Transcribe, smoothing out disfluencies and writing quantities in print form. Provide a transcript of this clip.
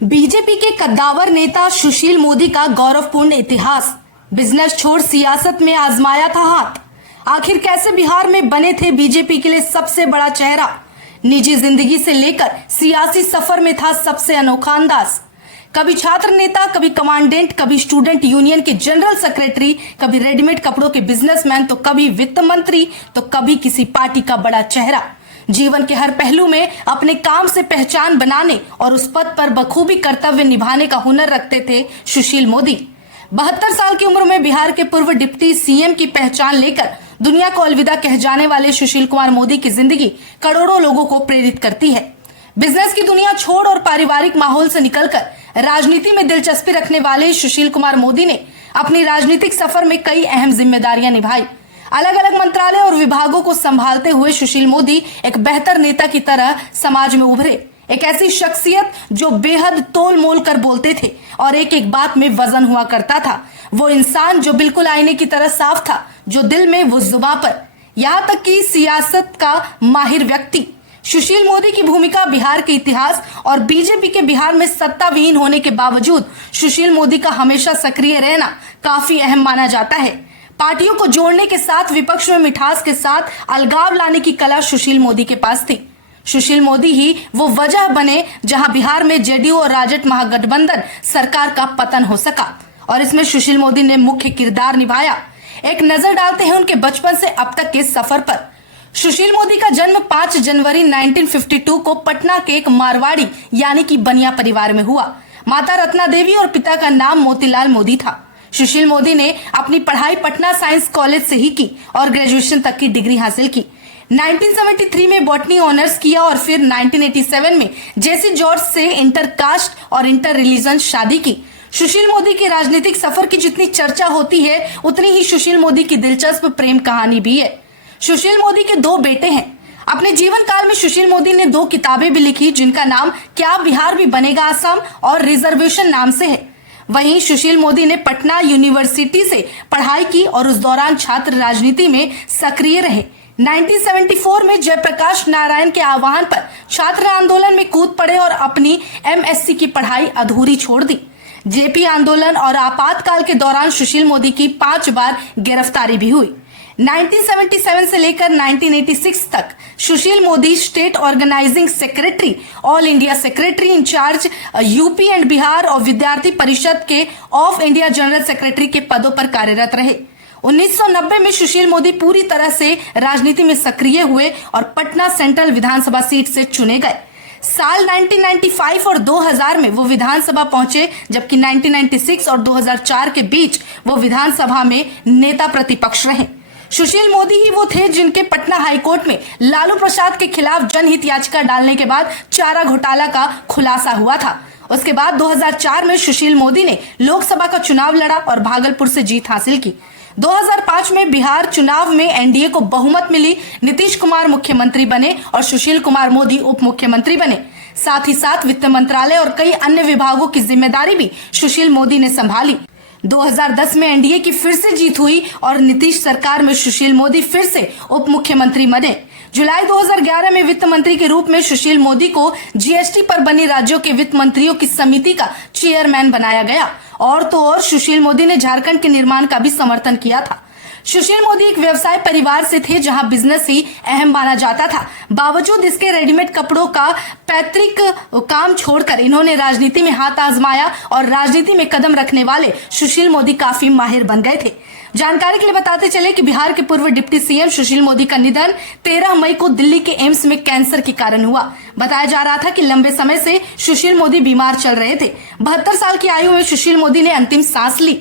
BJP के कद्दावर नेता सुशील मोदी का गौरवपूर्ण इतिहास। बिजनेस छोड़ सियासत में आजमाया था हाथ। आखिर कैसे बिहार में बने थे बीजेपी के लिए सबसे बड़ा चेहरा। निजी जिंदगी से लेकर सियासी सफर में था सबसे अनोखा अंदाज। कभी छात्र नेता, कभी कमांडेंट, कभी स्टूडेंट यूनियन के जनरल सेक्रेटरी, कभी रेडीमेड कपड़ों के बिजनेसमैन, तो कभी वित्त मंत्री, तो कभी किसी पार्टी का बड़ा चेहरा। जीवन के हर पहलू में अपने काम से पहचान बनाने और उस पद पर बखूबी कर्तव्य निभाने का हुनर रखते थे सुशील मोदी। 72 साल की उम्र में बिहार के पूर्व डिप्टी सीएम की पहचान लेकर दुनिया को अलविदा कह जाने वाले सुशील कुमार मोदी की जिंदगी करोड़ों लोगों को प्रेरित करती है। बिजनेस की दुनिया छोड़ और पारिवारिक माहौल से निकलकर राजनीति में दिलचस्पी रखने वाले सुशील कुमार मोदी ने अपनी राजनीतिक सफर में कई अहम जिम्मेदारियां निभाई। अलग अलग मंत्रालय और विभागों को संभालते हुए सुशील मोदी एक बेहतर नेता की तरह समाज में उभरे। एक ऐसी शख्सियत जो बेहद तोल मोल कर बोलते थे और एक एक बात में वजन हुआ करता था। वो इंसान जो बिल्कुल आईने की तरह साफ था, जो दिल में वो जुबां पर, यहाँ तक कि सियासत का माहिर व्यक्ति। सुशील मोदी की भूमिका बिहार के इतिहास और बीजेपी के बिहार में सत्ता विहीन होने के बावजूद सुशील मोदी का हमेशा सक्रिय रहना काफी अहम माना जाता है। पार्टियों को जोड़ने के साथ विपक्ष में मिठास के साथ अलगाव लाने की कला सुशील मोदी के पास थी। सुशील मोदी ही वो वजह बने जहां बिहार में जेडीयू और राजद महागठबंधन सरकार का पतन हो सका, और इसमें सुशील मोदी ने मुख्य किरदार निभाया। एक नजर डालते हैं उनके बचपन से अब तक के सफर पर। सुशील मोदी का जन्म 5 जनवरी 1952 को पटना के एक मारवाड़ी यानी कि बनिया परिवार में हुआ। माता रत्ना देवी और पिता का नाम मोतीलाल मोदी था। सुशील मोदी ने अपनी पढ़ाई पटना साइंस कॉलेज से ही की और ग्रेजुएशन तक की डिग्री हासिल की। 1973 में बॉटनी ऑनर्स किया और फिर 1987 में जेसी जॉर्ज से इंटर कास्ट और इंटर रिलीजन शादी की। सुशील मोदी के राजनीतिक सफर की जितनी चर्चा होती है, उतनी ही सुशील मोदी की दिलचस्प प्रेम कहानी भी है। सुशील मोदी के 2 बेटे हैं। अपने जीवन काल में सुशील मोदी ने 2 किताबें भी लिखी, जिनका नाम क्या बिहार भी बनेगा असम और रिजर्वेशन नाम से है। वहीं सुशील मोदी ने पटना यूनिवर्सिटी से पढ़ाई की और उस दौरान छात्र राजनीति में सक्रिय रहे। 1974 में जयप्रकाश नारायण के आह्वान पर छात्र आंदोलन में कूद पड़े और अपनी एमएससी की पढ़ाई अधूरी छोड़ दी। जेपी आंदोलन और आपातकाल के दौरान सुशील मोदी की 5 बार गिरफ्तारी भी हुई। 1977 से लेकर 1986 तक Sushil Modi state organising secretary, all India secretary incharge UP and Bihar और विद्यार्थी परिषद के ऑफ इंडिया जनरल सेक्रेटरी के पदों पर कार्यरत रहे। 1990 में सुशील मोदी पूरी तरह से राजनीति में सक्रिय हुए और पटना सेंट्रल विधानसभा सीट से चुने गए। साल 1995 और 2000 में वो विधानसभा पहुंचे, जबकि 1996 और 2004 के बीच वो विधानसभा में नेता प्रतिपक्ष रहे। सुशील मोदी ही वो थे जिनके पटना हाईकोर्ट में लालू प्रसाद के खिलाफ जनहित याचिका डालने के बाद चारा घोटाला का खुलासा हुआ था। उसके बाद 2004 में सुशील मोदी ने लोकसभा का चुनाव लड़ा और भागलपुर से जीत हासिल की। 2005 में बिहार चुनाव में एनडीए को बहुमत मिली। नीतीश कुमार मुख्यमंत्री बने और सुशील कुमार मोदी उप मुख्यमंत्री बने। साथ ही साथ वित्त मंत्रालय और कई अन्य विभागों की जिम्मेदारी भी सुशील मोदी ने संभाली। 2010 में एनडीए की फिर से जीत हुई और नीतीश सरकार में सुशील मोदी फिर से उप मुख्यमंत्री बने। जुलाई 2011 में वित्त मंत्री के रूप में सुशील मोदी को जीएसटी पर बनी राज्यों के वित्त मंत्रियों की समिति का चेयरमैन बनाया गया। और तो और सुशील मोदी ने झारखंड के निर्माण का भी समर्थन किया था। सुशील मोदी एक व्यवसाय परिवार से थे जहां बिजनेस ही अहम माना जाता था। बावजूद इसके रेडीमेड कपड़ों का पैतृक काम छोड़कर इन्होंने राजनीति में हाथ आजमाया और राजनीति में कदम रखने वाले सुशील मोदी काफी माहिर बन गए थे। जानकारी के लिए बताते चले कि बिहार के पूर्व डिप्टी सीएम सुशील मोदी का निधन 13 मई को दिल्ली के एम्स में कैंसर के कारण हुआ। बताया जा रहा था कि लंबे समय से सुशील मोदी बीमार चल रहे थे। 72 साल की आयु में सुशील मोदी ने अंतिम सांस ली।